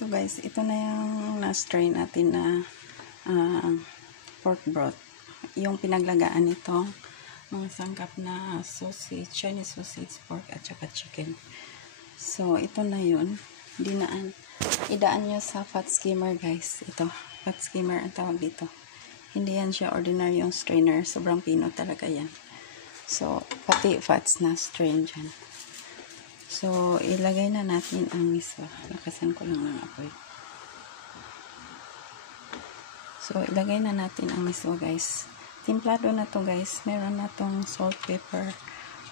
So guys, ito na yung na-strain natin na pork broth. Yung pinaglagaan nito, mga sangkap na sausage, Chinese sausage, pork at saka chicken. So ito na yun. Idaan nyo sa fat skimmer guys. Ito, fat skimmer ang tawag dito. Hindi yan siya ordinaryong strainer. Sobrang pino talaga yan. So, pati fats na strain dyan. So, ilagay na natin ang miswa. Lakasan ko lang ng apoy. So, ilagay na natin ang miswa guys. Timplado na to guys. Meron na tong salt, pepper,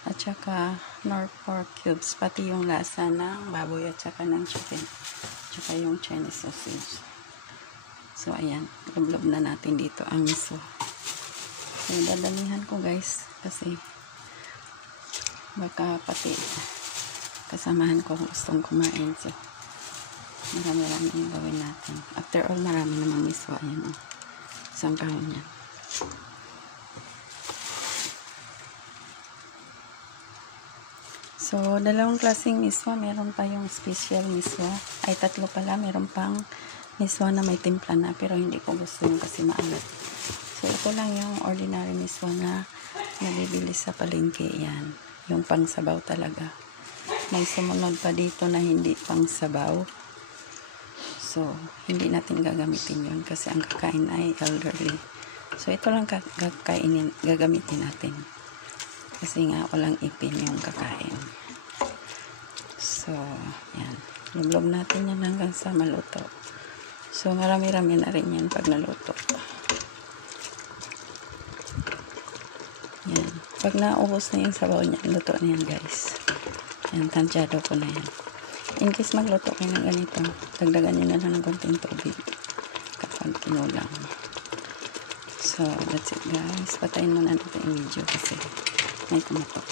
at saka nor pork cubes. Pati yung lasa ng baboy at saka ng chicken. At saka yung Chinese sausage. So, ayan. Lublob na natin dito ang miswa. So, dadalihan ko guys. Kasi, baka pati kasamahan ko kung gustong kumain. So, marami-rami yung gawin natin. After all, marami namang miswa. Ayan o. Isang kahon yan. So, dalawang klaseng miswa. Meron pa yung special miswa. Ay, tatlo pala. Meron pang miswa na may timpla na. Pero hindi ko gusto yung kasi maalat. So, ito lang yung ordinary miswa na nabibili sa palengke. Yan. Yung pang sabaw talaga. May sumunod pa dito na hindi pang sabaw. So, hindi natin gagamitin yun kasi ang kakain ay elderly. So, ito lang gagamitin natin. Kasi nga, walang ipin yung kakain. So, yan. Lublob natin yan hanggang sa maluto. So, marami-rami na rin yan pag naluto. Yan. Pag naubos na yung sabaw niya, luto na yan guys. Yan, tansyado ko na yan. In case magluto kayo ng ganito, dagdagan nyo na lang ng konting tubig kapag kinulang. So, that's it guys. Patayin muna natin yung video kasi may kumatok.